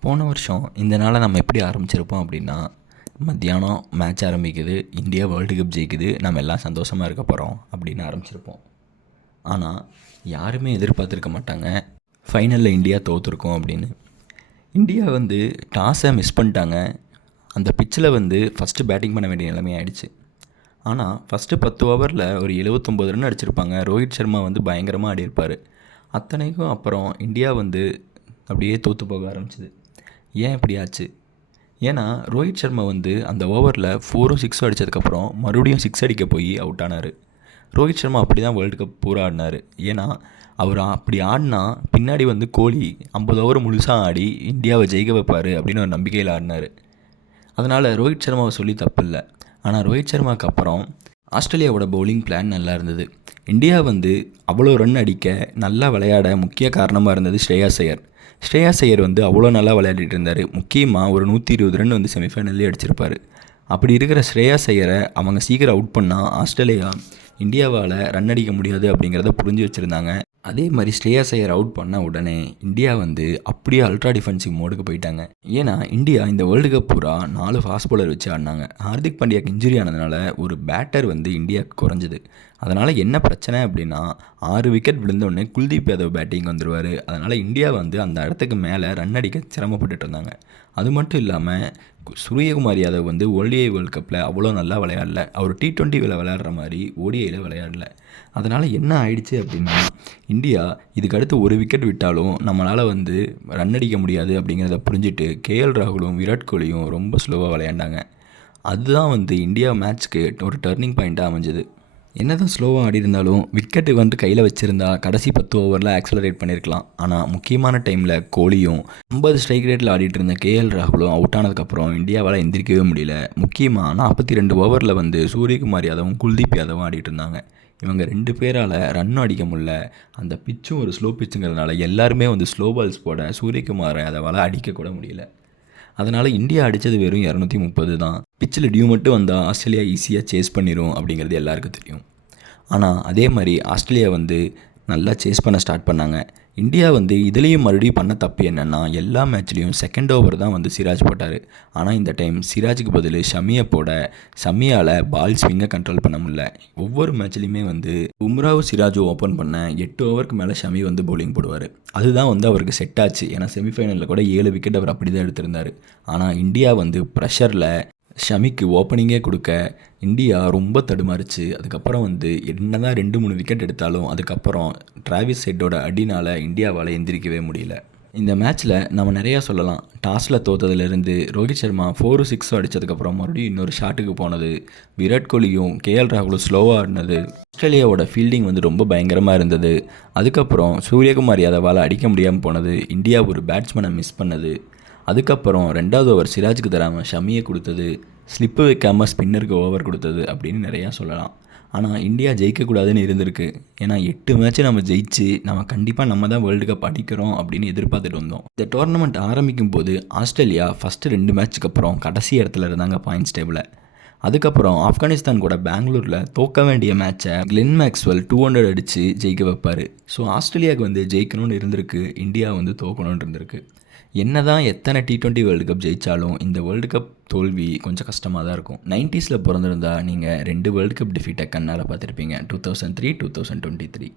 போன வருஷம் இந்த நாளை நம்ம எப்படி ஆரம்பிச்சிருப்போம் அப்படின்னா மத்தியானம் மேட்ச் ஆரம்பிக்குது இந்தியா வேர்ல்டு கப் ஜெயிக்குது நம்ம எல்லாம் சந்தோஷமாக இருக்க போகிறோம் அப்படின்னு ஆரம்பிச்சிருப்போம். ஆனால் யாருமே எதிர்பார்த்துருக்க மாட்டாங்க ஃபைனலில் இந்தியா தோற்றுருக்கோம் அப்படின்னு. இந்தியா வந்து டாஸை மிஸ் பண்ணிட்டாங்க. அந்த பிச்சில் வந்து ஃபஸ்ட்டு பேட்டிங் பண்ண வேண்டிய நிலைமை ஆயிடுச்சு. ஆனால் ஃபஸ்ட்டு பத்து ஓவரில் ஒரு எழுபத்தொம்போது ரன் அடிச்சிருப்பாங்க. ரோஹித் சர்மா வந்து பயங்கரமாக ஆடியிருப்பார். அத்தனைக்கும் அப்புறம் இந்தியா வந்து அப்படியே தோற்று போக ஆரம்பிச்சிது. ஏன் இப்படி ஆச்சு? ஏன்னா ரோஹித் சர்மா வந்து அந்த ஓவரில் ஃபோரும் சிக்ஸும் அடித்ததுக்கப்புறம் மறுபடியும் சிக்ஸ் அடிக்க போய் அவுட் ஆனார். ரோஹித் சர்மா அப்படி தான் வேர்ல்டு கப் பூரா ஆடினார். ஏன்னா அவர் அப்படி ஆடினா பின்னாடி வந்து கோலி ஐம்பது ஓவர் முழுசாக ஆடி இந்தியாவை ஜெயிக்க வைப்பார் அப்படின்னு ஒரு நம்பிக்கையில் ஆடினார். அதனால் ரோஹித் சர்மாவை சொல்லி தப்பு இல்லை. ஆனால் ரோஹித் சர்மாவுக்கு அப்புறம் ஆஸ்திரேலியாவோட பவுலிங் பிளான் நல்லா இருந்தது. இந்தியா வந்து அவ்வளோ ரன் அடிக்க நல்லா விளையாட முக்கிய காரணமாக இருந்தது ஸ்ரேயா ஐயர் ஸ்ரேயாஸ் ஐயர் வந்து அவ்வளோ நல்லா விளையாடிட்டு இருந்தார். முக்கியமாக ஒரு நூற்றி இருபது ரன் வந்து செமிஃபைனல்லே அடிச்சிருப்பார். அப்படி இருக்கிற ஸ்ரேயாஸ் ஐயரை அவங்க சீக்கிரம் அவுட் பண்ணால் ஆஸ்திரேலியா இந்தியாவால் ரன் அடிக்க முடியாது அப்படிங்கிறத புரிஞ்சு வச்சுருந்தாங்க. அதே மாதிரி ஸ்ரேயாஸ் ஐயர் அவுட் பண்ண உடனே இந்தியா வந்து அப்படியே அல்ட்ரா டிஃபென்சிவ் மோடுக்கு போயிட்டாங்க. ஏன்னா இந்தியா இந்த வேர்ல்டு கப் பூரா நாலு ஃபாஸ்ட் பவுலர் வச்சு ஆடினாங்க. ஹார்திக் பாண்டியாக்கு இன்ஜுரி ஆனதுனால ஒரு பேட்டர் வந்து இந்தியாவுக்கு குறைஞ்சது. அதனால் என்ன பிரச்சனை அப்படின்னா ஆறு விக்கெட் விழுந்தோடனே குல்தீப் யாதவ் பேட்டிங் வந்துடுவார் அதனால் இந்தியா வந்து அந்த இடத்துக்கு மேலே ரன் அடிக்க சிரமப்பட்டுட்டு இருந்தாங்க. அது மட்டும் இல்லாமல் சூரியகுமார் யாதவ் வந்து ஓடிஐ வேர்ல்டு கப்பில் அவ்வளோ நல்லா விளையாடல. அவர் டி ட்வெண்ட்டிவில் விளையாடுற மாதிரி ஓடிஐயில் விளையாடல. அதனால் என்ன ஆயிடுச்சு அப்படின்னா இந்தியா இதுக்கு அடுத்து ஒரு விக்கெட் விட்டாலும் நம்மளால் வந்து ரன் அடிக்க முடியாது அப்படிங்கிறத புரிஞ்சுட்டு கேஎல் ராகுலும் விராட் கோலியும் ரொம்ப ஸ்லோவாக விளையாண்டாங்க. அதுதான் வந்து இந்தியா மேட்ச்க்கு ஒரு டர்னிங் பாயிண்ட்டாக அமைஞ்சது. என்னதான் ஸ்லோவாக ஆடி இருந்தாலும் விக்கெட்டு வந்து கையில் வச்சுருந்தா கடைசி பத்து ஓவரில் ஆக்சலரேட் பண்ணியிருக்கலாம். ஆனால் முக்கியமான டைமில் கோலியும் ஐம்பது ஸ்ட்ரைக் ரேட்டில் ஆடிட்டு இருந்த கேஎல் ராகுலும் அவுட் ஆனதுக்கப்புறம் இந்தியாவால் எந்திரிக்கவே முடியல. முக்கியமாக நாற்பத்தி ரெண்டு ஓவரில் வந்து சூரியகுமார் யாதவும் குல்தீப் யாதவும் ஆடிட்டு இருந்தாங்க. இவங்க ரெண்டு பேரால் ரன்னும் அடிக்க முடில அந்த பிச்சும் ஒரு ஸ்லோ பிச்சுங்கிறதுனால எல்லாருமே வந்து ஸ்லோ பால்ஸ் போட சூரியகுமார் யாதவால் அடிக்கக்கூட முடியல. அதனால் இந்தியா அடித்தது வெறும் இரநூத்தி முப்பது தான். பிச்சில் டியூ மட்டும் வந்தால் ஆஸ்திரேலியா ஈஸியாக சேஸ் பண்ணிடும் அப்படிங்கிறது எல்லாருக்கும் தெரியும். ஆனால் அதே மாதிரி ஆஸ்திரேலியா வந்து நல்லா சேஸ் பண்ண ஸ்டார்ட் பண்ணாங்க. இந்தியா வந்து இதுலேயும் மறுபடியும் பண்ண தப்பு என்னென்னா எல்லா மேட்ச்லேயும் செகண்ட் ஓவர் தான் வந்து சிராஜ் போட்டார். ஆனால் இந்த டைம் சிராஜுக்கு பதில் ஷமியை போட ஷமியால் பால் ஸ்விங்கை கண்ட்ரோல் பண்ண முடியல. ஒவ்வொரு மேட்ச்லேயுமே வந்து உம்ராவ் சிராஜ் ஓப்பன் பண்ண எட்டு ஓவருக்கு மேலே ஷமி வந்து பவுலிங் போடுவார். அதுதான் வந்து அவருக்கு செட் ஆச்சு. ஏன்னா செமிஃபைனலில் கூட ஏழு விக்கெட் அவர் அப்படி தான் எடுத்திருந்தார். ஆனால் இந்தியா வந்து ப்ரெஷரில் ஷமிக்கு ஓப்பனிங்கே கொடுக்க இந்தியா ரொம்ப தடுமாறிச்சு. அதுக்கப்புறம் வந்து என்ன தான் ரெண்டு மூணு விக்கெட் எடுத்தாலும் அதுக்கப்புறம் டிராவிஸ் ஹெட்டோட அடினால் இந்தியாவால் எந்திரிக்கவே முடியல. இந்த மேட்ச்சில் நம்ம நிறையா சொல்லலாம். டாஸில் தோத்ததுலேருந்து ரோஹித் சர்மா ஃபோரு சிக்ஸும் அடித்ததுக்கப்புறம் மறுபடியும் இன்னொரு ஷாட்டுக்கு போனது. விராட் கோலியும் கேஎல் ராகுலும் ஸ்லோவாக ஆடினது. ஆஸ்திரேலியாவோட ஃபீல்டிங் வந்து ரொம்ப பயங்கரமாக இருந்தது. அதுக்கப்புறம் சூரியகுமார் யாதவால் அடிக்க முடியாமல் போனது. இந்தியா ஒரு பேட்ஸ்மேனை மிஸ் பண்ணது. அதுக்கப்புறம் ரெண்டாவது ஓவர் சிராஜுக்கு தராமல் ஷமியை கொடுத்தது ஸ்லிப்பு வைக்காமல் ஸ்பின்னருக்கு ஓவர் கொடுத்தது அப்படின்னு நிறையா சொல்லலாம். ஆனால் இந்தியா ஜெயிக்கக்கூடாதுன்னு இருந்திருக்கு. ஏன்னா எட்டு மேட்ச்சு நம்ம ஜெயிச்சு நம்ம கண்டிப்பாக நம்ம தான் வேர்ல்டு கப் அடிக்கிறோம் அப்படின்னு எதிர்பார்த்துட்டு வந்தோம் இந்த டோர்னமெண்ட் ஆரம்பிக்கும் போது ஆஸ்திரேலியா ஃபஸ்ட்டு ரெண்டு மேட்ச்சுக்கு அப்புறம் கடைசி இடத்துல இருந்தாங்க பாயிண்ட்ஸ் டேபிளில் அதுக்கப்புறம் ஆப்கானிஸ்தான் கூட பெங்களூரில் தோக்க வேண்டிய மேட்சை கிளென் மேக்ஸ்வெல் டூ ஹண்ட்ரட் அடித்து ஜெயிக்க வைப்பார். ஸோ ஆஸ்திரேலியாவுக்கு வந்து ஜெயிக்கணும்னு இருந்திருக்கு. இந்தியா வந்து தோக்கணும்னு இருந்திருக்கு. என்ன தான் எத்தனை டி ட்வெண்ட்டி வேர்ல்டு கப் ஜெயித்தாலும் இந்த வேர்ல்டு கப் தோல்வி கொஞ்சம் கஷ்டமாக தான் இருக்கும். நைன்ட்டீஸில் பிறந்திருந்தா நீங்கள் ரெண்டு வேர்ல்டு கப் டிஃபீட்டை கண்ணால் பார்த்துருப்பீங்க. Two thousand three two thousand twenty three